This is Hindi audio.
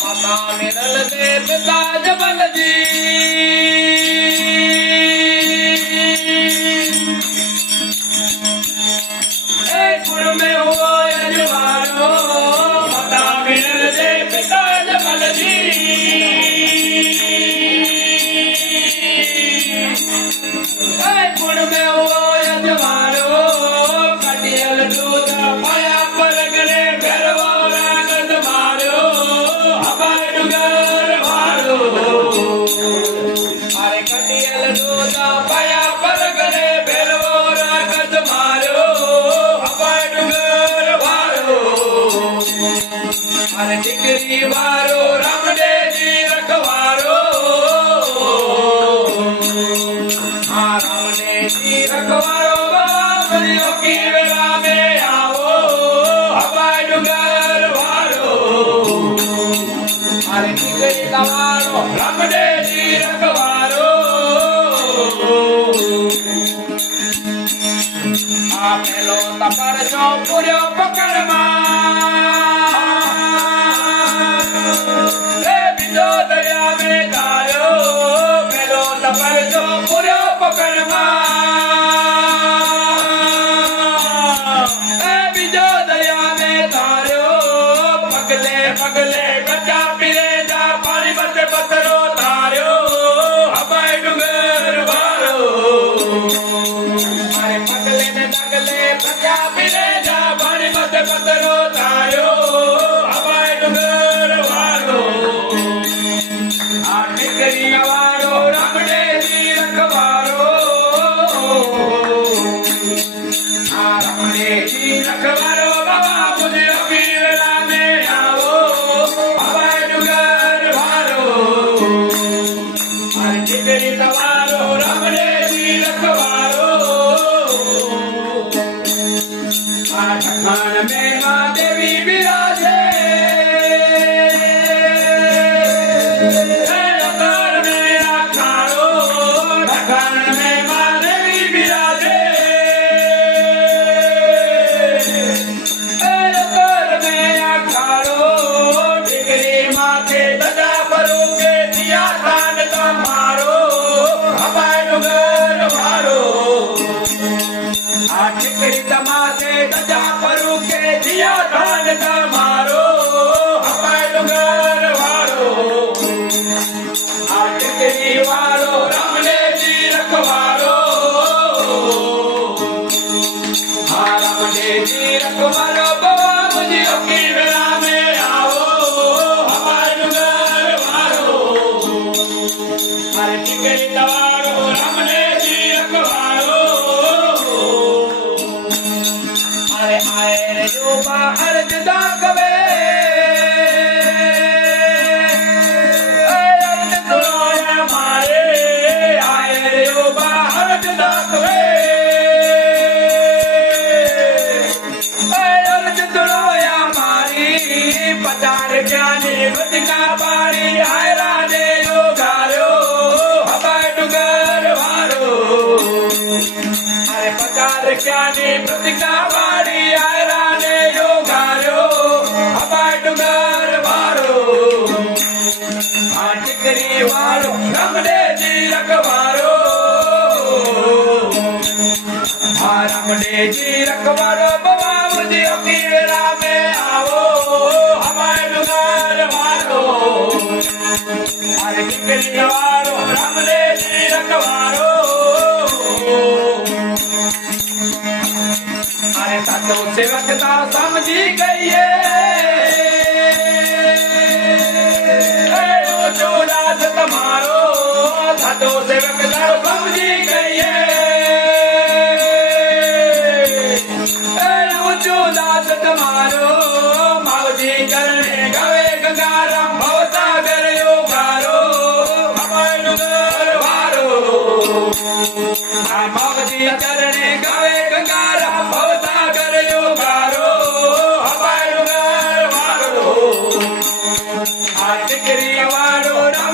माता मिलल दे पिता जबल जी गुण में हुआ यजमानो माता मिलल दे पिता जबल जी गुण में हुआ यजमानो कटियल दूध पाया पर गले घरवा रागत मारो हमारे डुगर मारो अरे कटियल दूध पाया पर गले घरवा रागत मारो अरे डिगरी वारो रामडे जी रखवारो हाँ रामडे जी रखवारो बाबरियों की वेला में आओ हवाई डुगर वारो अरे डिगरी वारो रामडे जी रखवारो आ पेलो तपर जो पुर्यो पकड़मा दरिया में तारो पेलो तपर जो पुर्यो पकड़मा बीजो दरिया में तारो पगले पगले बच्चा पिरे जा पानी बते पत्थरो तारो हवाई डुगर वारो अरे पगले ने डगले बच्चा पिरे जा पानी बते पत्थरो तारो हवाई डुगर वारो डिगरी वारो रामडे जी रखवारो रामडे जी रखवारो बाबा मुझे अभी वेला में आओ हवाई डुगर वारो डिगरी वारो रामडे जी रखवारो ढक्कन में माँ देवी विराजे तमाशे गजा परू के दिया धान मारो हवाई डुगर वारो डिगरी वारो रामडे जी रखवारो रामडे जी रखवारो बाबा मुझे की वेला में आओ हवाई डुगर वारो डिगरी वारो रामडे जी रखवारो आए रे जो बाहर जुदा कवे अन दुनिया मारे आए रे जो बाहर जुदा कवे अन दुनिया मारी पचार जाने बदका बारी आए राजे जो गारो हवाई डुगर वारो अरे पचार जाने बदका बारी आए राजे जो गारो हवाई डुगर वारो डिगरी वारो रामडे जी रखवारो रामडे जी रखवारो बाबा मुझे अपनी वेला में आओ हवाई डुगर वारो डिगरी वारो रामडे जी रखवारो अरे सातो सेवकता समझी गई है जो दास तुम्हारो सातो सेवकता समझी गई है जो दास तुम्हारो मावजी करने गवे गंगाराम भवसागर यो गारो हवाई डुगर वारो मावजी चरणे गवे गंगाराम भवसागर यो गारो हवाई डुगर वारो डिगरी વાળો